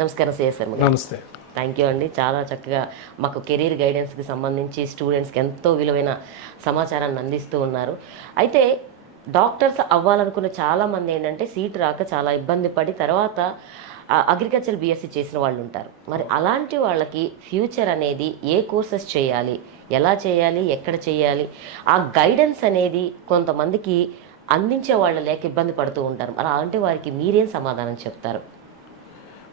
నమస్కారం సిఎస్ శర్మ గారు. నమస్తే. థ్యాంక్ యూ అండి. చాలా చక్కగా మాకు కెరీర్ గైడెన్స్కి సంబంధించి స్టూడెంట్స్కి ఎంతో విలువైన సమాచారాన్ని అందిస్తూ ఉన్నారు. అయితే డాక్టర్స్ అవ్వాలనుకున్న చాలామంది ఏంటంటే సీట్ రాక చాలా ఇబ్బంది పడి తర్వాత అగ్రికల్చర్ బీఎస్సీ చేసిన వాళ్ళు ఉంటారు. మరి అలాంటి వాళ్ళకి ఫ్యూచర్ అనేది ఏ కోర్సెస్ చేయాలి, ఎలా చేయాలి, ఎక్కడ చేయాలి, ఆ గైడెన్స్ అనేది కొంతమందికి అందించే వాళ్ళు లేక ఇబ్బంది పడుతూ ఉంటారు. మరి అలాంటి వారికి మీరేం సమాధానం చెప్తారు?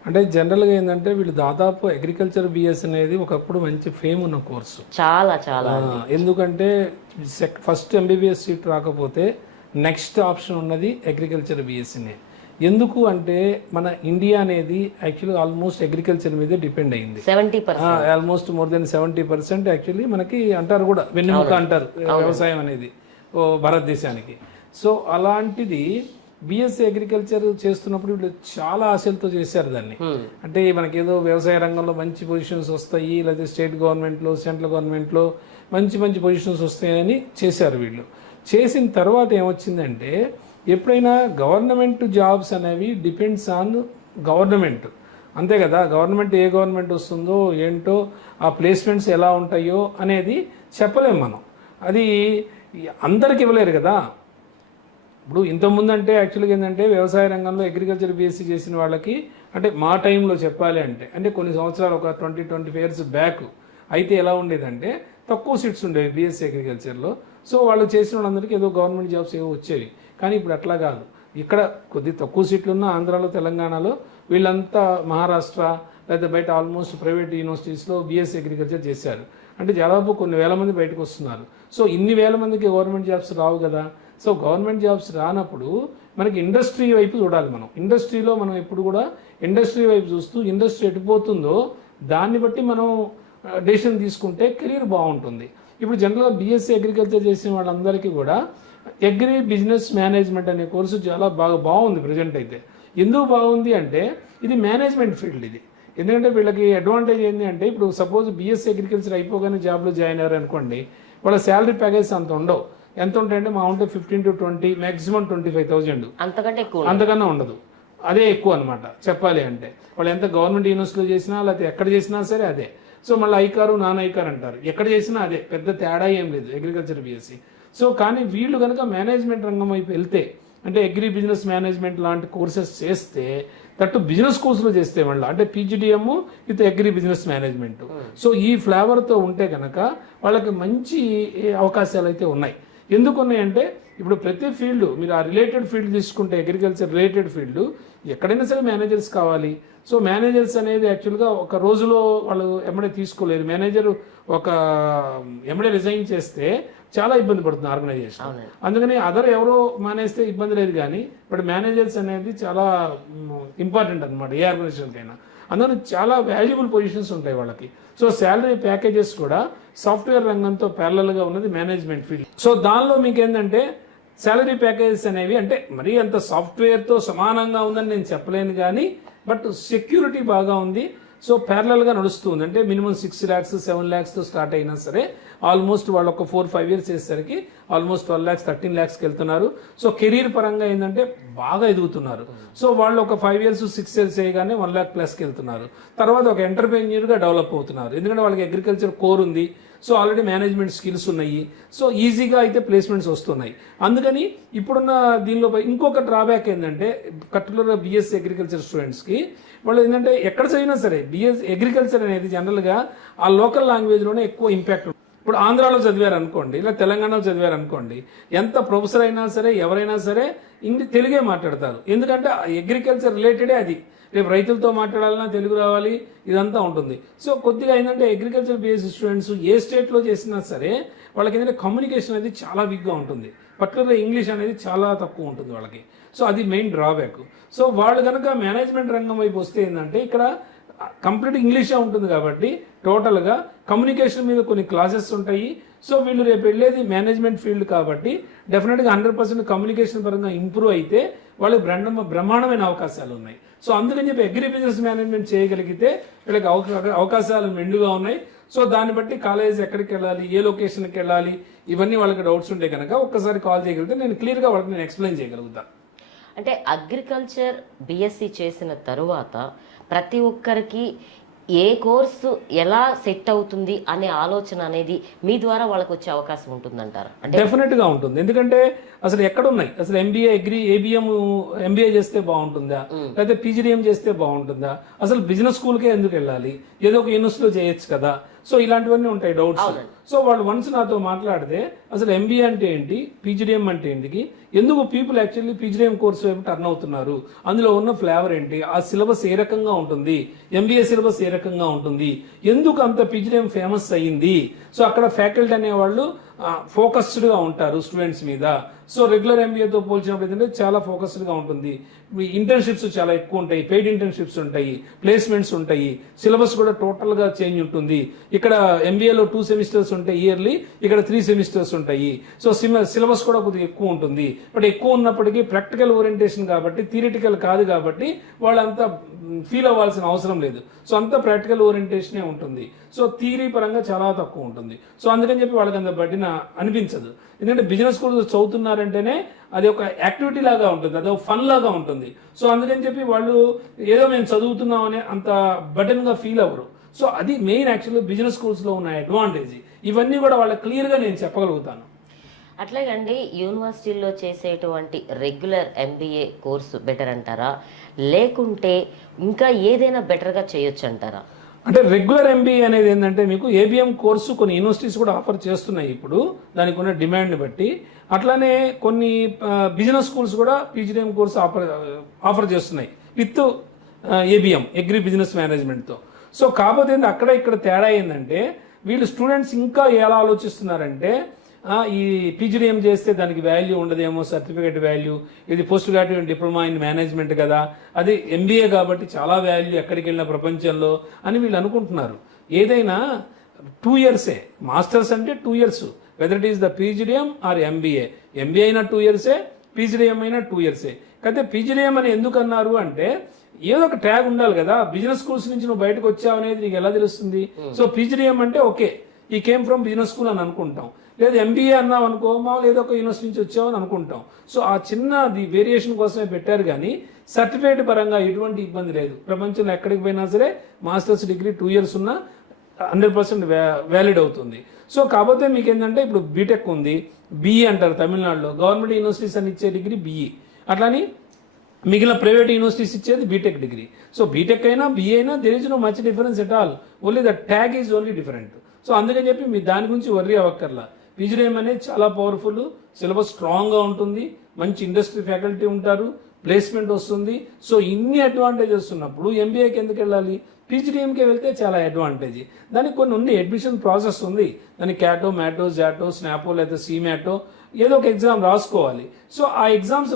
అంటే జనరల్గా ఏంటంటే వీళ్ళు దాదాపు అగ్రికల్చర్ బిఎస్ అనేది ఒకప్పుడు మంచి ఫేమ్ ఉన్న కోర్సు. చాలా చాలా ఎందుకంటే ఫస్ట్ ఎంబీబీఎస్ సీట్ రాకపోతే నెక్స్ట్ ఆప్షన్ ఉన్నది అగ్రికల్చర్ బిఎస్సీనే. ఎందుకు అంటే మన ఇండియా అనేది యాక్చువల్లీ ఆల్మోస్ట్ అగ్రికల్చర్ మీదే డిపెండ్ అయింది. 70% ఆల్మోస్ట్ మోర్ దెన్ 70% యాక్చువల్లీ మనకి అంటారు కూడా, వెన్నెముక అంటారు వ్యవసాయం అనేది భారతదేశానికి. సో అలాంటిది బిఎస్సీ అగ్రికల్చర్ చేస్తున్నప్పుడు వీళ్ళు చాలా ఆశలతో చేశారు దాన్ని. అంటే మనకి ఏదో వ్యవసాయ రంగంలో మంచి పొజిషన్స్ వస్తాయి, లేదా స్టేట్ గవర్నమెంట్లో సెంట్రల్ గవర్నమెంట్లో మంచి మంచి పొజిషన్స్ వస్తాయని చేశారు వీళ్ళు. చేసిన తర్వాత ఏమొచ్చిందంటే ఎప్పుడైనా గవర్నమెంట్ జాబ్స్ అనేవి డిపెండ్స్ ఆన్ గవర్నమెంట్, అంతే కదా. గవర్నమెంట్ ఏ గవర్నమెంట్ వస్తుందో ఏంటో, ఆ ప్లేస్మెంట్స్ ఎలా ఉంటాయో అనేది చెప్పలేం మనం. అది అందరికి ఇవ్వలేరు కదా. ఇప్పుడు ఇంతకుముందు అంటే యాక్చువల్గా ఏంటంటే వ్యవసాయ రంగంలో అగ్రికల్చర్ బీఎస్సీ చేసిన వాళ్ళకి, అంటే మా టైంలో చెప్పాలి అంటే కొన్ని సంవత్సరాలు ఒక 20-25 years బ్యాక్ అయితే ఎలా ఉండేదంటే తక్కువ సీట్స్ ఉండేవి బీఎస్సీ అగ్రికల్చర్లో. సో వాళ్ళు చేసిన వాళ్ళందరికీ ఏదో గవర్నమెంట్ జాబ్స్ ఏవో వచ్చేవి. కానీ ఇప్పుడు అట్లా కాదు. ఇక్కడ కొద్ది తక్కువ సీట్లు ఉన్న ఆంధ్రాలో, తెలంగాణలో వీళ్ళంతా మహారాష్ట్ర లేదా బయట ఆల్మోస్ట్ ప్రైవేట్ యూనివర్సిటీస్లో బీఎస్సీ అగ్రికల్చర్ చేశారు. అంటే దాదాపు కొన్ని వేల మంది బయటకు వస్తున్నారు. సో ఇన్ని వేల మందికి గవర్నమెంట్ జాబ్స్ రావు కదా. సో గవర్నమెంట్ జాబ్స్ రానప్పుడు మనకి ఇండస్ట్రీ వైపు చూడాలి. మనం ఇండస్ట్రీలో మనం ఎప్పుడు కూడా ఇండస్ట్రీ వైపు చూస్తూ ఇండస్ట్రీ ఎటుపోతుందో దాన్ని బట్టి మనం డెసిషన్ తీసుకుంటే కెరీర్ బాగుంటుంది. ఇప్పుడు జనరల్గా బీఎస్సీ అగ్రికల్చర్ చేసిన వాళ్ళందరికీ కూడా అగ్రి బిజినెస్ మేనేజ్మెంట్ అనే కోర్సు చాలా బాగుంది ప్రజెంట్ అయితే. ఎందుకు బాగుంది అంటే ఇది మేనేజ్మెంట్ ఫీల్డ్ ఇది. ఎందుకంటే వీళ్ళకి అడ్వాంటేజ్ ఏంటి అంటే ఇప్పుడు సపోజ్ బీఎస్సీ అగ్రికల్చర్ అయిపోగానే జాబ్లో జాయిన్ అయ్యారు అనుకోండి, వాళ్ళ శాలరీ ప్యాకేజ్ అంత ఉండవు. ఎంత ఉంటాయంటే మా ఉంటే 15 to 20, మ్యాక్సిమం 25,000, అంతకన్నా ఉండదు. అదే ఎక్కువ అనమాట చెప్పాలి అంటే. వాళ్ళు ఎంత గవర్నమెంట్ యూనివర్సిటీలో చేసినా లేకపోతే ఎక్కడ చేసినా సరే అదే. సో మళ్ళీ ఐకారు నాన్ ఐకార్ అంటారు, ఎక్కడ చేసినా అదే, పెద్ద తేడా ఏం లేదు అగ్రికల్చర్ బీఎస్సీ. సో కానీ వీళ్ళు కనుక మేనేజ్మెంట్ రంగం వైపు వెళ్తే, అంటే అగ్రి బిజినెస్ మేనేజ్మెంట్ లాంటి కోర్సెస్ చేస్తే, దట్టు బిజినెస్ కోర్సులో చేస్తే మళ్ళీ అంటే PGDM with agri business management. So ఈ ఫ్లేవర్తో ఉంటే కనుక వాళ్ళకి మంచి అవకాశాలు అయితే ఉన్నాయి. ఎందుకు ఉన్నాయంటే ఇప్పుడు ప్రతి ఫీల్డ్ మీరు ఆ రిలేటెడ్ ఫీల్డ్ తీసుకుంటే అగ్రికల్చర్ రిలేటెడ్ ఫీల్డ్ ఎక్కడైనా సరే మేనేజర్స్ కావాలి. సో మేనేజర్స్ అనేది యాక్చువల్గా ఒక రోజులో వాళ్ళు ఎమ్మడే తీసుకోలేరు. మేనేజర్ ఒక ఎమ్మడే రిజైన్ చేస్తే చాలా ఇబ్బంది పడుతుంది ఆర్గనైజేషన్. అందుకని అదర్ ఎవరో మానేస్తే ఇబ్బంది లేదు, కానీ బట్ మేనేజర్స్ అనేది చాలా ఇంపార్టెంట్ అనమాట ఏ ఆర్గనైజేషన్కైనా. అందుకని చాలా వాల్యుబుల్ పొజిషన్స్ ఉంటాయి వాళ్ళకి. సో శాలరీ ప్యాకేజెస్ కూడా సాఫ్ట్వేర్ రంగంతో ప్యారలల్గా ఉన్నది మేనేజ్మెంట్ ఫీల్డ్. సో దానిలో మీకు ఏంటంటే శాలరీ ప్యాకేజెస్ అనేవి అంటే మరీ అంత సాఫ్ట్వేర్తో సమానంగా ఉందని నేను చెప్పలేను, కానీ బట్ సెక్యూరిటీ బాగా ఉంది. సో ప్యారలల్గా నడుస్తుంది. అంటే మినిమం 6 lakhs 7 lakhsతో స్టార్ట్ అయినా సరే ఆల్మోస్ట్ వాళ్ళు ఒక 4-5 years చేసేసరికి ఆల్మోస్ట్ 12 lakhs 13 lakhsకి వెళ్తున్నారు. సో కెరీర్ పరంగా ఏంటంటే బాగా ఎదుగుతున్నారు. సో వాళ్ళు ఒక 5 years 6 years చేయగానే 1 lakh ప్లస్కి వెళ్తున్నారు. తర్వాత ఒక ఎంటర్ప్రెన్యూర్గా డెవలప్ అవుతున్నారు. ఎందుకంటే వాళ్ళకి అగ్రికల్చర్ కోర్ ఉంది. సో ఆల్రెడీ మేనేజ్మెంట్ స్కిల్స్ ఉన్నాయి. సో ఈజీగా అయితే ప్లేస్మెంట్స్ వస్తున్నాయి. అందుకని ఇప్పుడున్న దీనిలో ఇంకొక డ్రాబ్యాక్ ఏంటంటే పర్టికులర్గా బీఎస్సీ అగ్రికల్చర్ స్టూడెంట్స్కి వాళ్ళు ఏంటంటే ఎక్కడ చదివినా సరే బీఎస్సీ అగ్రికల్చర్ అనేది జనరల్గా ఆ లోకల్ లాంగ్వేజ్లోనే ఎక్కువ ఇంపాక్ట్. ఇప్పుడు ఆంధ్రాలో చదివారు అనుకోండి, ఇలా తెలంగాణలో చదివారు అనుకోండి, ఎంత ప్రొఫెసర్ అయినా సరే ఎవరైనా సరే తెలుగే మాట్లాడతారు. ఎందుకంటే అగ్రికల్చర్ రిలేటెడే అది. రేపు రైతులతో మాట్లాడాలన్నా తెలుగు రావాలి, ఇదంతా ఉంటుంది. సో కొద్దిగా ఏంటంటే అగ్రికల్చర్ బీఎస్సీ స్టూడెంట్స్ ఏ స్టేట్లో చేసినా సరే వాళ్ళకి ఏంటంటే కమ్యూనికేషన్ అనేది చాలా వీక్గా ఉంటుంది. పర్టికులర్గా ఇంగ్లీష్ అనేది చాలా తక్కువ ఉంటుంది వాళ్ళకి. సో అది మెయిన్ డ్రాబ్యాక్. సో వాళ్ళు కనుక మేనేజ్మెంట్ రంగం వైపు వస్తే ఏంటంటే ఇక్కడ కంప్లీట్ ఇంగ్లీషే ఉంటుంది కాబట్టి టోటల్గా కమ్యూనికేషన్ మీద కొన్ని క్లాసెస్ ఉంటాయి. సో వీళ్ళు రేపు వెళ్ళేది మేనేజ్మెంట్ ఫీల్డ్ కాబట్టి డెఫినెట్గా 100% కమ్యూనికేషన్ పరంగా ఇంప్రూవ్ అయితే వాళ్ళకి బ్రహ్మాండమైన అవకాశాలు ఉన్నాయి. సో అందుకని చెప్పి అగ్రి బిజినెస్ మేనేజ్మెంట్ చేయగలిగితే వీళ్ళకి అవకాశాలు మెండుగా ఉన్నాయి. సో దాన్ని బట్టి కాలేజ్ ఎక్కడికి వెళ్ళాలి, ఏ లొకేషన్కి వెళ్ళాలి, ఇవన్నీ వాళ్ళకి డౌట్స్ ఉంటే కనుక ఒక్కసారి కాల్ చేయగలిగితే నేను క్లియర్గా వాళ్ళకి నేను ఎక్స్ప్లెయిన్ చేయగలుగుతాను. అంటే అగ్రికల్చర్ బీఎస్సీ చేసిన తరువాత ప్రతి ఒక్కరికి ఏ కోర్సు ఎలా సెట్ అవుతుంది అనే ఆలోచన అనేది మీ ద్వారా వాళ్ళకి వచ్చే అవకాశం ఉంటుందంటారు? అంటే డెఫినెట్ గా ఉంటుంది. ఎందుకంటే అసలు ఎక్కడ ఉన్నాయి, అసలు ఎంబీఏ ఏబిఎం ఎంబీఏ చేస్తే బాగుంటుందా, లేకపోతే పీజీడీఎం చేస్తే బాగుంటుందా, అసలు బిజినెస్ స్కూల్కే ఎందుకు వెళ్ళాలి, ఏదో ఒక యూనివర్సిటీలో చేయొచ్చు కదా. సో ఇలాంటివన్నీ ఉంటాయి డౌట్స్. సో వాళ్ళు వన్స్ నాతో మాట్లాడితే అసలు ఎంబీఏ అంటే ఏంటి, పీజీడీఎం అంటే ఏంటి, ఎందుకు పీపుల్ యాక్చువల్లీ పీజీడీఎం కోర్సు వైపు టర్న్ అవుతున్నారు, అందులో ఉన్న ఫ్లేవర్ ఏంటి, ఆ సిలబస్ ఏ రకంగా ఉంటుంది, ఎంబీఏ సిలబస్ ఏ రకంగా ఉంటుంది, ఎందుకు అంత పీజీడీఎం ఫేమస్ అయ్యింది. సో అక్కడ ఫ్యాకల్టీ అనేవాళ్ళు ఫోకస్డ్ గా ఉంటారు స్టూడెంట్స్ మీద. సో రెగ్యులర్ ఎంబీఏతో పోల్చినప్పుడు ఏంటంటే చాలా ఫోకస్డ్ గా ఉంటుంది. ఇంటర్న్షిప్స్ చాలా ఎక్కువ ఉంటాయి, పెయిడ్ ఇంటర్న్షిప్స్ ఉంటాయి, ప్లేస్మెంట్స్ ఉంటాయి, సిలబస్ కూడా టోటల్ గా చేంజ్ ఉంటుంది. ఇక్కడ ఎంబీఏలో 2 సెమిస్టర్స్ ఉంటాయి ఇయర్లీ, ఇక్కడ 3 సెమిస్టర్స్ ఉంటాయి. సో సిలబస్ కూడా కొద్దిగా ఎక్కువ ఉంటుంది. బట్ ఎక్కువ ఉన్నప్పటికీ ప్రాక్టికల్ ఓరియంటేషన్ కాబట్టి, థియరిటికల్ కాదు కాబట్టి వాళ్ళంతా ఫీల్ అవ్వాల్సిన అవసరం లేదు. సో అంతా ప్రాక్టికల్ ఓరియంటేషనే ఉంటుంది. సో థియరీ పరంగా చాలా తక్కువ ఉంటుంది. సో అందుకని చెప్పి వాళ్ళకి అంత బట్టిన అనిపించదు. ఎందుకంటే బిజినెస్ స్కూల్ చదువుతున్నారంటేనే అది ఒక యాక్టివిటీ లాగా ఉంటుంది, అది ఒక ఫన్ లాగా ఉంటుంది. సో అందుకని చెప్పి వాళ్ళు ఏదో మేము చదువుతున్నాం అనే అంత బటన్ గా ఫీల్ అవ్వరు. సో అది మెయిన్ యాక్చువల్లీ బిజినెస్ స్కూల్స్ లో ఉన్న అడ్వాంటేజ్. ఇవన్నీ కూడా వాళ్ళకి క్లియర్ గా నేను చెప్పగలుగుతాను. అట్లాగండి, యూనివర్సిటీల్లో చేసేటువంటి రెగ్యులర్ ఎంబీఏ కోర్సు బెటర్ అంటారా, లేకుంటే ఇంకా ఏదైనా బెటర్గా చేయొచ్చు అంటారా? అంటే రెగ్యులర్ ఎంబీఏ అనేది ఏంటంటే మీకు ఏబిఎం కోర్సు కొన్ని యూనివర్సిటీస్ కూడా ఆఫర్ చేస్తున్నాయి ఇప్పుడు దానికి ఉన్న డిమాండ్ని బట్టి. అట్లానే కొన్ని బిజినెస్ స్కూల్స్ కూడా పీజీడీఎం కోర్సు ఆఫర్ చేస్తున్నాయి విత్ ఏబిఎం అగ్రి బిజినెస్ మేనేజ్మెంట్తో. సో కాకపోతే అక్కడ ఇక్కడ తేడా ఏంటంటే వీళ్ళు స్టూడెంట్స్ ఇంకా ఎలా ఆలోచిస్తున్నారంటే ఈ పీజీడీఎం చేస్తే దానికి వాల్యూ ఉండదేమో, సర్టిఫికేట్ వాల్యూ, ఇది post graduate diploma in management కదా, అది ఎంబీఏ కాబట్టి చాలా వాల్యూ ఎక్కడికి వెళ్ళిన ప్రపంచంలో అని వీళ్ళు అనుకుంటున్నారు. ఏదైనా 2 ఇయర్సే, మాస్టర్స్ అంటే 2 years, whether it is the PGDM or MBA. MBA అయినా 2 ఇయర్సే, పీజీడీఎం అయినా 2 ఇయర్సే. అయితే పీజీడీఎం అని ఎందుకు అన్నారు అంటే ఏదో ఒక ట్యాగ్ ఉండాలి కదా, బిజినెస్ స్కూల్స్ నుంచి నువ్వు బయటకు వచ్చావు అనేది నీకు ఎలా తెలుస్తుంది. సో పీజీడీఎం అంటే ఓకే, ఈ కేమ్ ఫ్రమ్ బిజినెస్ స్కూల్ అని అనుకుంటాం. లేదా ఎంబీఏ అన్నావు అనుకో, మామూలు ఏదో ఒక యూనివర్సిటీ నుంచి వచ్చావని అనుకుంటాం. సో ఆ చిన్నది వేరియేషన్ కోసమే పెట్టారు కానీ సర్టిఫికేట్ పరంగా ఎటువంటి ఇబ్బంది లేదు. ప్రపంచంలో ఎక్కడికి పోయినా సరే మాస్టర్స్ డిగ్రీ 2 ఇయర్స్ ఉన్నా 100% వ్యాలిడ్ అవుతుంది. సో కాకపోతే మీకు ఏంటంటే ఇప్పుడు బీటెక్ ఉంది, బీఈ అంటారు తమిళనాడులో, గవర్నమెంట్ యూనివర్సిటీస్ అని ఇచ్చే డిగ్రీ బీఈ, అట్లాని మిగిలిన ప్రైవేట్ యూనివర్సిటీస్ ఇచ్చేది బీటెక్ డిగ్రీ. సో బీటెక్ అయినా బీఏ అయినా there is no much difference at all, only the tag is only different. So అందుకని చెప్పి మీ దాని గురించి వర్రీ అవ్వక్కర్లా. పీజీడీఎం అనేది చాలా పవర్ఫుల్, సిలబస్ స్ట్రాంగ్గా ఉంటుంది, మంచి ఇండస్ట్రీ ఫ్యాకల్టీ ఉంటారు, ప్లేస్మెంట్ వస్తుంది. సో ఇన్ని అడ్వాంటేజెస్ ఉన్నప్పుడు ఎంబీఏకి ఎందుకు వెళ్ళాలి, పీజీడీఎంకే వెళ్తే చాలా అడ్వాంటేజ్. దానికి కొన్ని ఉంది, అడ్మిషన్ ప్రాసెస్ ఉంది, దానికి క్యాటో, మ్యాటో, జాటో, స్నాపో లేదా సీమ్యాటో ఏదో ఒక ఎగ్జామ్ రాసుకోవాలి. సో ఆ ఎగ్జామ్స్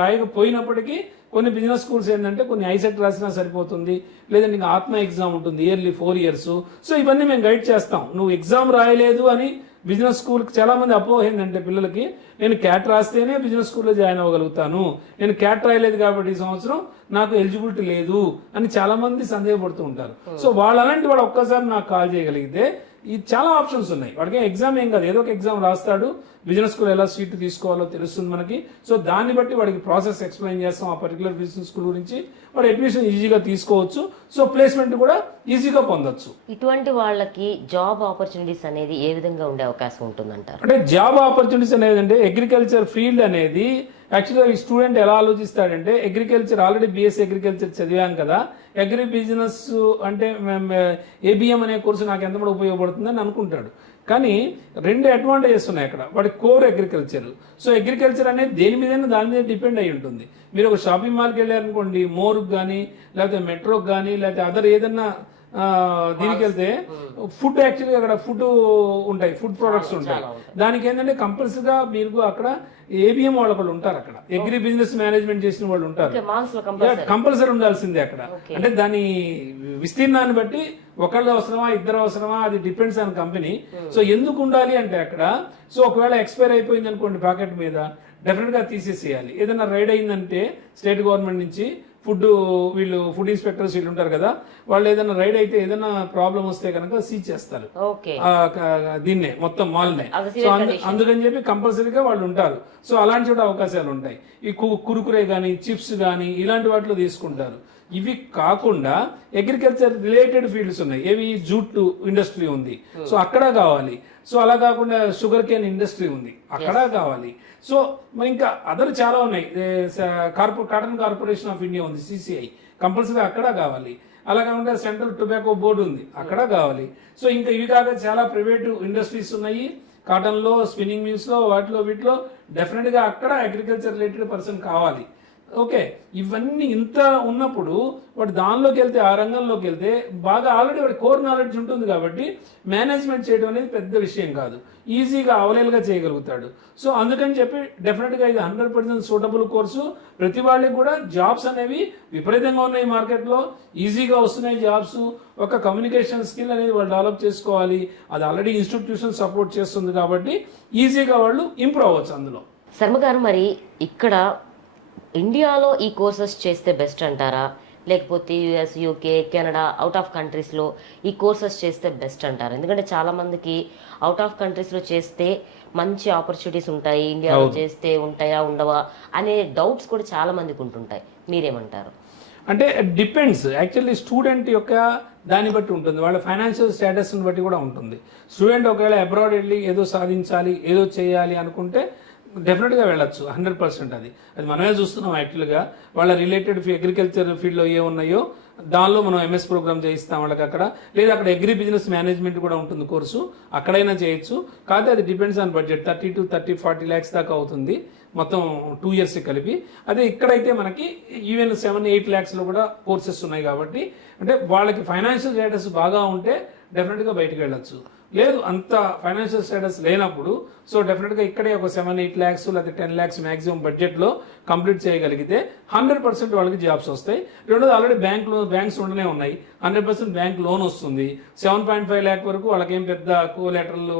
రాయకపోయినప్పటికీ కొన్ని బిజినెస్ స్కూల్స్ ఏంటంటే కొన్ని ఐసెట్ రాసినా సరిపోతుంది, లేదంటే ఇంకా ఆత్మ ఎగ్జామ్ ఉంటుంది ఇయర్లీ 4 ఇయర్స్. సో ఇవన్నీ మేము గైడ్ చేస్తాం. నువ్వు ఎగ్జామ్ రాయలేదు అని బిజినెస్ స్కూల్కి చాలా మంది అపోహ ఏంటంటే పిల్లలకి, నేను క్యాట్ రాస్తేనే బిజినెస్ స్కూల్లో జాయిన్ అవ్వగలుగుతాను, నేను క్యాట్ రాయలేదు కాబట్టి ఈ సంవత్సరం నాకు ఎలిజిబిలిటీ లేదు అని చాలా మంది సందేహపడుతూ ఉంటారు. సో వాళ్ళంటి వాడు ఒక్కసారి నాకు కాల్ చేయగలిగితే ఈ చాలా ఆప్షన్స్ ఉన్నాయి. వాడికి ఎగ్జామ్ ఏం కాదు, ఏదో ఒక ఎగ్జామ్ రాస్తాడు, బిజినెస్ స్కూల్ ఎలా సీట్ తీసుకోవాలో తెలుస్తుంది మనకి. సో దాన్ని బట్టి వాడికి ప్రాసెస్ ఎక్స్ప్లెయిన్ చేస్తాం ఆ పర్టికులర్ బిజినెస్ స్కూల్ గురించి, వాడు అడ్మిషన్ ఈజీగా తీసుకోవచ్చు. సో ప్లేస్మెంట్ కూడా ఈజీగా పొందొచ్చు. ఇటువంటి వాళ్ళకి జాబ్ ఆపర్చునిటీస్ అనేది ఏ విధంగా ఉండే అవకాశం ఉంటుందంటారు? అంటే జాబ్ ఆపర్చునిటీస్ అనేది అంటే అగ్రికల్చర్ ఫీల్డ్ అనేది యాక్చువల్గా ఈ స్టూడెంట్ ఎలా ఆలోచిస్తాడంటే, అగ్రికల్చర్ ఆల్రెడీ బీఎస్సీ అగ్రికల్చర్ చదివాను కదా, అగ్రి బిజినెస్ అంటే ఏబిఎం అనే కోర్సు నాకు ఎంత కూడా ఉపయోగపడుతుందని అనుకుంటాడు. కానీ 2 అడ్వాంటేజెస్ ఉన్నాయి అక్కడ. వాడి కోర్ అగ్రికల్చర్. సో అగ్రికల్చర్ అనేది దేని మీదైనా దాని మీద డిపెండ్ అయి ఉంటుంది. మీరు ఒక షాపింగ్ మాల్కి వెళ్ళారనుకోండి, మోర్కి కానీ లేకపోతే మెట్రోకి కానీ లేకపోతే అదర్ ఏదన్నా దీనికి వెళ్తే ఫుడ్ యాక్చువల్గా అక్కడ ఫుడ్ ఉంటాయి, ఫుడ్ ప్రొడక్ట్స్ ఉంటాయి. దానికి ఏంటంటే కంపల్సరీగా మీరు అక్కడ ఏబిఎం వాళ్ళు ఒకళ్ళు ఉంటారు, అక్కడ అగ్రి బిజినెస్ మేనేజ్మెంట్ చేసిన వాళ్ళు ఉంటారు, కంపల్సరీ ఉండాల్సిందే అక్కడ. అంటే దాని విస్తీర్ణాన్ని బట్టి ఒకళ్ళు అవసరమా, ఇద్దరు అవసరమా, అది డిపెండ్స్ ఆన్ కంపెనీ. సో ఎందుకు ఉండాలి అంటే అక్కడ, సో ఒకవేళ ఎక్స్పైర్ అయిపోయింది అనుకోండి ప్యాకెట్ మీద, డెఫినెట్ గా తీసేసేయాలి. ఏదైనా రైడ్ అయిందంటే స్టేట్ గవర్నమెంట్ నుంచి వీళ్ళు ఫుడ్ ఇన్స్పెక్టర్స్ వీళ్ళు ఉంటారు కదా, వాళ్ళు ఏదైనా రైడ్ అయితే ఏదైనా ప్రాబ్లం వస్తే కనుక సీజ్ చేస్తారు దీన్నే మొత్తం మాల్నే. సో అందుకని చెప్పి కంపల్సరీగా వాళ్ళు ఉంటారు. సో అలాంటి చోట అవకాశాలు ఉంటాయి. ఈ కురుకురే కానీ చిప్స్ కానీ ఇలాంటి వాటిలో తీసుకుంటారు. ఇవి కాకుండా అగ్రికల్చర్ రిలేటెడ్ ఫీల్డ్స్ ఉన్నాయి, ఏవి జూట్ ఇండస్ట్రీ ఉంది, సో అక్కడ కావాలి. సో అలా కాకుండా షుగర్ కేన్ ఇండస్ట్రీ ఉంది, అక్కడ కావాలి. సో మరి ఇంకా అదర్ చాలా ఉన్నాయి, కాటన్ కార్పొరేషన్ ఆఫ్ ఇండియా ఉంది, CCI, కంపల్సరీ అక్కడ కావాలి. అలా కాకుండా సెంట్రల్ టొబాకో బోర్డు ఉంది, అక్కడ కావాలి. సో ఇంకా ఇవి కాక చాలా ప్రైవేటు ఇండస్ట్రీస్ ఉన్నాయి, కాటన్లో, స్పిన్నింగ్ మిల్స్లో, వాటిలో వీటిలో డెఫినెట్గా అక్కడ అగ్రికల్చర్ రిలేటెడ్ పర్సన్ కావాలి. ఓకే, ఇవన్నీ ఇంత ఉన్నప్పుడు వాడు దానిలోకి వెళ్తే, ఆ రంగంలోకి వెళ్తే బాగా ఆల్రెడీ వాడి కోర్ నాలెడ్జ్ ఉంటుంది కాబట్టి మేనేజ్మెంట్ చేయడం అనేది పెద్ద విషయం కాదు, ఈజీగా అవైలబుల్గా చేయగలుగుతాడు. సో అందుకని చెప్పి డెఫినెట్గా ఇది 100% సూటబుల్ కోర్సు. ప్రతి వాళ్ళకి కూడా జాబ్స్ అనేవి విపరీతంగా ఉన్నాయి మార్కెట్లో, ఈజీగా వస్తున్నాయి జాబ్స్. ఒక కమ్యూనికేషన్ స్కిల్ అనేది వాళ్ళు డెవలప్ చేసుకోవాలి, అది ఆల్రెడీ ఇన్స్టిట్యూషన్ సపోర్ట్ చేస్తుంది కాబట్టి ఈజీగా వాళ్ళు ఇంప్రూవ్ అవ్వచ్చు అందులో. శర్మ గారు, మరి ఇక్కడ ఇండియాలో ఈ కోర్సెస్ చేస్తే బెస్ట్ అంటారా, లేకపోతే US, UK, Canada, out of కంట్రీస్లో ఈ కోర్సెస్ చేస్తే బెస్ట్ అంటారా? ఎందుకంటే చాలా మందికి అవుట్ ఆఫ్ కంట్రీస్లో చేస్తే మంచి ఆపర్చునిటీస్ ఉంటాయి, ఇండియాలో చేస్తే ఉంటాయా ఉండవా అనే డౌట్స్ కూడా చాలా మందికి ఉంటుంటాయి. మీరేమంటారు? అంటే డిపెండ్స్, యాక్చువల్లీ స్టూడెంట్ యొక్క దాన్ని బట్టి ఉంటుంది, వాళ్ళ ఫైనాన్షియల్ స్టేటస్ని బట్టి కూడా ఉంటుంది. స్టూడెంట్ ఒకవేళ అబ్రాడ్ వెళ్ళి ఏదో సాధించాలి, ఏదో చేయాలి అనుకుంటే డెఫినెట్గా వెళ్ళచ్చు, 100%. అది మనమే చూస్తున్నాం యాక్చువల్గా. వాళ్ళ రిలేటెడ్ అగ్రికల్చర్ ఫీల్డ్లో ఏ ఉన్నాయో దానిలో మనం MS ప్రోగ్రామ్ చేయిస్తాం వాళ్ళకి అక్కడ, లేదా అక్కడ అగ్రి బిజినెస్ మేనేజ్మెంట్ కూడా ఉంటుంది కోర్సు, అక్కడైనా చేయొచ్చు. కాకపోతే అది depends on budget, 30 to 40 lakhs దాకా అవుతుంది మొత్తం 2 years కలిపి. అదే ఇక్కడైతే మనకి ఈవెన్ 7-8 lakhsలో కూడా కోర్సెస్ ఉన్నాయి కాబట్టి, అంటే వాళ్ళకి ఫైనాన్షియల్ స్టేటస్ బాగా ఉంటే డెఫినెట్గా బయటకు వెళ్ళచ్చు. లేదు అంత ఫైనాన్షియల్ స్టేటస్ లేనప్పుడు సో డెఫినెట్గా ఇక్కడే ఒక 7-8 lakhs లేదా 10 lakhs మ్యాక్సిమం బడ్జెట్లో కంప్లీట్ చేయగలిగితే 100% వాళ్ళకి జాబ్స్ వస్తాయి. రెండోది ఆల్రెడీ బ్యాంక్స్ ఉండనే ఉన్నాయి, 100% బ్యాంక్ లోన్ వస్తుంది. 7.5 lakh వరకు వాళ్ళకేం పెద్ద కోలాటరల్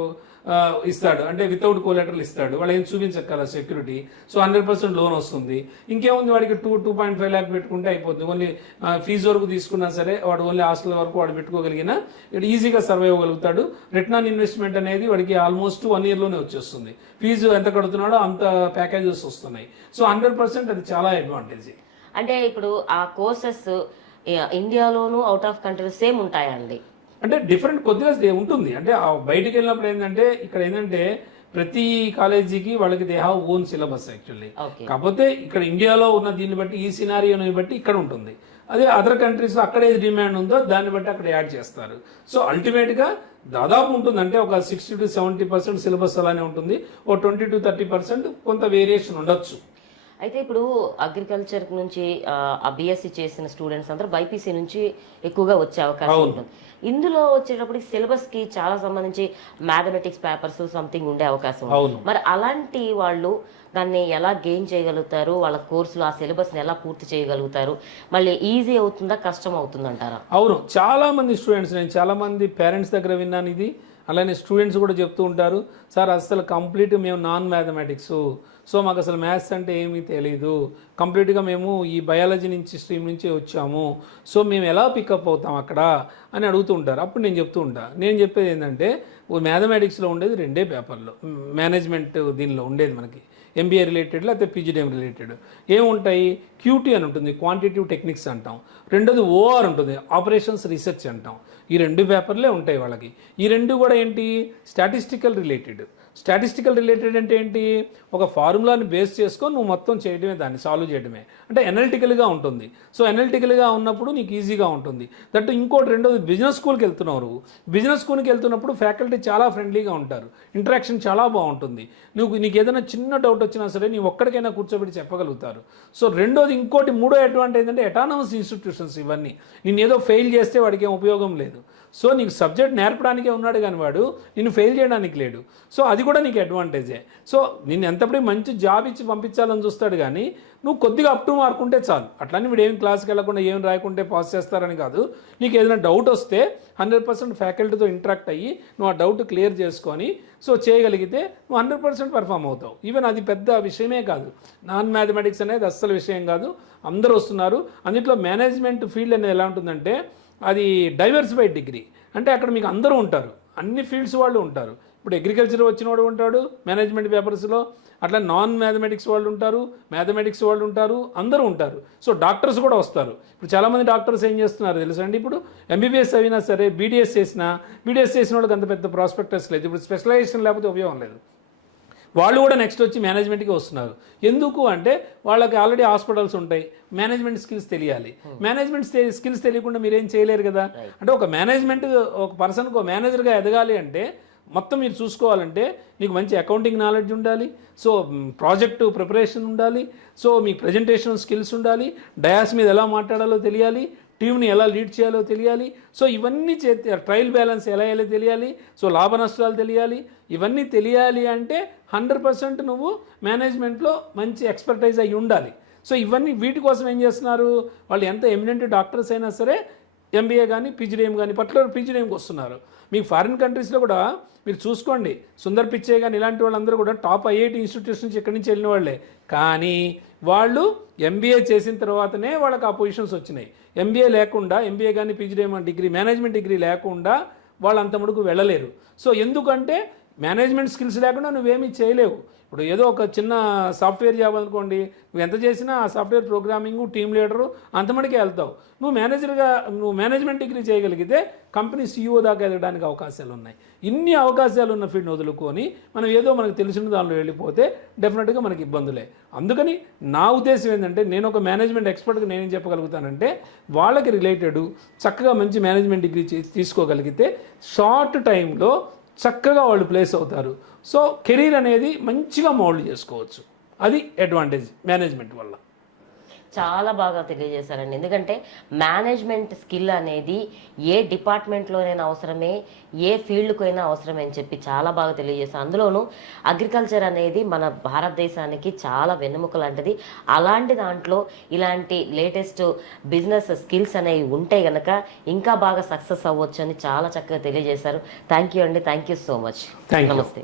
ఇస్తాడు, అంటే వితౌట్ కోలాటరల్ ఇస్తాడు, వాళ్ళు ఏం చూపించక్కల సెక్యూరిటీ. సో 100% లోన్ వస్తుంది. ఇంకేముంది, వాడికి 2.5 lakh పెట్టుకుంటే అయిపోతుంది. ఓన్లీ ఫీజు వరకు తీసుకున్నా సరే వాడు ఓన్లీ హాస్టల్ వరకు వాడు పెట్టుకోగలిగినా ఈజీగా సర్వైవ్ అవ్వగలుగుతాడు. రిటర్న్ ఆన్ ఇన్వెస్ట్మెంట్ అనేది వాడికి ఆల్మోస్ట్ 1 yearలోనే వచ్చేస్తుంది. ఫీజు ఎంత కడుతున్నాడో అంత ప్యాకేజెస్ వస్తున్నాయి. సో 100% అది చాలా అడ్వాంటేజ్. అంటే ఇప్పుడు ఆ కోర్సెస్ ఇండియాలోను అవుట్ ఆఫ్ కంట్రీ సేమ్ ఉంటాయా అండి? అంటే డిఫరెంట్ కొద్దిగా ఉంటుంది. అంటే బయటికి వెళ్ళినప్పుడు ఏంటంటే ఇక్కడ ఏంటంటే ప్రతి కాలేజీకి వాళ్ళకి they have own syllabus actually. కాకపోతే ఇక్కడ ఇండియాలో ఉన్న దీన్ని బట్టి, ఈ సినారియోని బట్టి ఇక్కడ ఉంటుంది. అదే అదర్ కంట్రీస్లో అక్కడ ఏది డిమాండ్ ఉందో దాన్ని బట్టి అక్కడ యాడ్ చేస్తారు. సో అల్టిమేట్గా దాదాపు ఉంటుంది, అంటే ఒక 60 to 70% సిలబస్ అలానే ఉంటుంది, ఓ 20 to 30% కొంత వేరియేషన్ ఉండొచ్చు. అయితే ఇప్పుడు అగ్రికల్చర్ నుంచి BSc చేసిన స్టూడెంట్స్ అందరూ బైపీసీ నుంచి ఎక్కువగా వచ్చే అవకాశం ఉంటుంది. ఇందులో వచ్చేటప్పటికి సిలబస్ కి చాలా సంబంధించి మ్యాథమెటిక్స్ పేపర్స్ సంథింగ్ ఉండే అవకాశం ఉంది. మరి అలాంటి వాళ్ళు దాన్ని ఎలా గెయిన్ చేయగలుగుతారు, వాళ్ళ కోర్సులో ఆ సిలబస్ ని ఎలా పూర్తి చేయగలుగుతారు, మళ్ళీ ఈజీ అవుతుందా కష్టం అవుతుందంటారా? అవును, చాలా మంది స్టూడెంట్స్, నేను చాలా మంది పేరెంట్స్ దగ్గర విన్నాను ఇది. అలానే స్టూడెంట్స్ కూడా చెప్తూ ఉంటారు, సార్ అసలు కంప్లీట్ మేము నాన్ మ్యాథమెటిక్స్, సో మాకు అసలు మ్యాథ్స్ అంటే ఏమీ తెలియదు, కంప్లీట్గా మేము ఈ బయాలజీ నుంచి స్ట్రీమ్ నుంచి వచ్చాము, సో మేము ఎలా పికప్ అవుతాం అక్కడ అని అడుగుతూ ఉంటారు. అప్పుడు నేను చెప్తూ ఉంటా, నేను చెప్పేది ఏంటంటే మ్యాథమెటిక్స్లో ఉండేది 2 పేపర్లు, మేనేజ్మెంట్ దీనిలో ఉండేది మనకి MBA రిలేటెడ్ లేకపోతే PGDM రిలేటెడ్ ఏముంటాయి, QT అని ఉంటుంది, క్వాంటిటివ్ టెక్నిక్స్ అంటాం. రెండోది OR ఉంటుంది, ఆపరేషన్స్ రీసెర్చ్ అంటాం. ఈ 2 పేపర్లే ఉంటాయి వాళ్ళకి. ఈ 2 కూడా ఏంటి, స్టాటిస్టికల్ రిలేటెడ్. స్టాటిస్టికల్ రిలేటెడ్ అంటే ఏంటి, ఒక ఫార్ములాని బేస్ చేసుకొని నువ్వు మొత్తం చేయడమే, దాన్ని సాల్వ్ చేయడమే, అంటే ఎనలిటికల్గా ఉంటుంది. సో ఎనలిటికల్గా ఉన్నప్పుడు నీకు ఈజీగా ఉంటుంది. దట్ ఇంకోటి రెండోది, బిజినెస్ స్కూల్కి వెళ్తున్నావు, బిజినెస్ స్కూల్కి వెళ్తున్నప్పుడు ఫ్యాకల్టీ చాలా ఫ్రెండ్లీగా ఉంటారు, ఇంటరాక్షన్ చాలా బాగుంటుంది. నీకు ఏదైనా చిన్న డౌట్ వచ్చినా సరే నీ ఒక్కడికైనా కూర్చోబెట్టి చెప్పగలుగుతారు. సో రెండోది, ఇంకోటి మూడో అడ్వాంటేజ్ ఏంటంటే అటానమస్ ఇన్స్టిట్యూషన్స్. ఇవన్నీ నేను ఏదో ఫెయిల్ చేస్తే వాడికి ఏం ఉపయోగం లేదు. సో నీకు సబ్జెక్ట్ నేర్పడానికే ఉన్నాడు కానీ వాడు నిన్ను ఫెయిల్ చేయడానికి లేడు. సో అది కూడా నీకు అడ్వాంటేజే. సో నిన్ను ఎంతప్పుడే మంచి జాబ్ ఇచ్చి పంపించాలని చూస్తాడు కానీ నువ్వు కొద్దిగా అప్ టు మార్క్ ఉంటే చాలు. అట్లని వీడు ఏం క్లాస్కి వెళ్ళకుండా ఏం రాయకుంటే పాస్ చేస్తారని కాదు. నీకు ఏదైనా డౌట్ వస్తే 100% ఫ్యాకల్టీతో ఇంటరాక్ట్ అయ్యి నువ్వు ఆ డౌట్ క్లియర్ చేసుకొని సో చేయగలిగితే నువ్వు 100% పర్ఫామ్ అవుతావు. ఈవెన్ అది పెద్ద విషయమే కాదు, నాన్ మ్యాథమెటిక్స్ అనేది అస్సలు విషయం కాదు. అందరూ వస్తున్నారు. అందులో మేనేజ్మెంట్ ఫీల్డ్ అనేది ఎలా ఉంటుందంటే అది డైవర్సిఫైడ్ డిగ్రీ, అంటే అక్కడ మీకు అందరూ ఉంటారు, అన్ని ఫీల్డ్స్ వాళ్ళు ఉంటారు. ఇప్పుడు అగ్రికల్చర్ వచ్చిన వాడు ఉంటాడు మేనేజ్మెంట్ పేపర్స్లో, అట్లా నాన్ మ్యాథమెటిక్స్ వాళ్ళు ఉంటారు, మ్యాథమెటిక్స్ వాళ్ళు ఉంటారు, అందరూ ఉంటారు. సో డాక్టర్స్ కూడా వస్తారు. ఇప్పుడు చాలామంది డాక్టర్స్ ఏం చేస్తున్నారు తెలుసా అండి, ఇప్పుడు ఎంబీబీఎస్ అయినా సరే బీడీఎస్ చేసిన వాళ్ళకి అంత పెద్ద ప్రాస్పెక్టస్ లేదు, ఇప్పుడు స్పెషలైజేషన్ లేకపోతే ఉపయోగం లేదు. వాళ్ళు కూడా నెక్స్ట్ వచ్చి మేనేజ్మెంట్కి వస్తున్నారు. ఎందుకు అంటే వాళ్ళకి ఆల్రెడీ హాస్పిటల్స్ ఉంటాయి, మేనేజ్మెంట్ స్కిల్స్ తెలియాలి. మేనేజ్మెంట్ స్కిల్స్ తెలియకుండా మీరేం చేయలేరు కదా. అంటే ఒక పర్సన్కి ఒక మేనేజర్గా ఎదగాలి అంటే మొత్తం మీరు చూసుకోవాలంటే నీకు మంచి అకౌంటింగ్ నాలెడ్జ్ ఉండాలి, సో ప్రాజెక్టు ప్రిపరేషన్ ఉండాలి, సో మీకు ప్రజెంటేషన్ స్కిల్స్ ఉండాలి, డయాస్ మీద ఎలా మాట్లాడాలో తెలియాలి, టీంని ఎలా లీడ్ చేయాలో తెలియాలి, సో ఇవన్నీ ట్రయల్ బ్యాలెన్స్ ఎలా తెలియాలి, సో లాభ నష్టాలు తెలియాలి. ఇవన్నీ తెలియాలి అంటే 100% నువ్వు మేనేజ్మెంట్లో మంచి ఎక్స్పర్టైజ్ అయ్యి ఉండాలి. సో ఇవన్నీ వీటి కోసం ఏం చేస్తున్నారు వాళ్ళు, ఎంత ఎమినెంట్ డాక్టర్స్ అయినా సరే ఎంబీఏ కానీ పీజీడీఎం కానీ, పర్టికులర్ పీజీడీఎంకి వస్తున్నారు. మీకు ఫారిన్ కంట్రీస్లో కూడా మీరు చూసుకోండి, సుందర్ పిచ్చే కానీ ఇలాంటి వాళ్ళందరూ కూడా టాప్ ఐఐటి ఇన్స్టిట్యూట్స్ నుంచి ఇక్కడి నుంచి వెళ్ళిన వాళ్ళే, కానీ వాళ్ళు ఎంబీఏ చేసిన తర్వాతనే వాళ్ళకి ఆ పొజిషన్స్ వచ్చినాయి. ఎంబీఏ లేకుండా, ఎంబీఏ కానీ పీజీడీఎం డిగ్రీ మేనేజ్మెంట్ డిగ్రీ లేకుండా వాళ్ళు అంత మటుకు వెళ్ళలేరు. సో ఎందుకంటే మేనేజ్మెంట్ స్కిల్స్ లేకుండా నువ్వేమీ చేయలేవు. ఇప్పుడు ఏదో ఒక చిన్న సాఫ్ట్వేర్ జాబ్ అనుకోండి, నువ్వు ఎంత చేసినా ఆ సాఫ్ట్వేర్ ప్రోగ్రామింగ్, టీమ్ లీడరు అంతమటికే వెళ్తావు. నువ్వు మేనేజ్మెంట్ డిగ్రీ చేయగలిగితే కంపెనీ సీఈఓ దాకా ఎదగడానికి అవకాశాలు ఉన్నాయి. ఇన్ని అవకాశాలు ఉన్న ఫీల్డ్ని వదులుకొని మనం ఏదో మనకు తెలిసిన దానిలో వెళ్ళిపోతే డెఫినెట్గా మనకి ఇబ్బందులే. అందుకని నా ఉద్దేశం ఏంటంటే, నేను ఒక మేనేజ్మెంట్ ఎక్స్పర్ట్గా నేనేం చెప్పగలుగుతానంటే, వాళ్ళకి రిలేటెడ్ చక్కగా మంచి మేనేజ్మెంట్ డిగ్రీ తీసుకోగలిగితే షార్ట్ టైంలో చక్కగా వాళ్ళు ప్లేస్ అవుతారు. సో కెరీర్ అనేది మంచిగా మౌల్డ్ చేసుకోవచ్చు. అది అడ్వాంటేజ్ మేనేజ్మెంట్ వల్ల. చాలా బాగా తెలియజేశారండి. ఎందుకంటే మేనేజ్మెంట్ స్కిల్ అనేది ఏ డిపార్ట్మెంట్లోనైనా అవసరమే, ఏ ఫీల్డ్కు అయినా అవసరమే అని చెప్పి చాలా బాగా తెలియజేశారు. అందులోనూ అగ్రికల్చర్ అనేది మన భారతదేశానికి చాలా వెన్నెముక లాంటిది. అలాంటి దాంట్లో ఇలాంటి లేటెస్ట్ బిజినెస్ స్కిల్స్ అనేవి ఉంటే గనక ఇంకా బాగా సక్సెస్ అవ్వచ్చు అని చాలా చక్కగా తెలియజేశారు. థ్యాంక్ యూ అండి, thank you so much. Thank you. నమస్తే.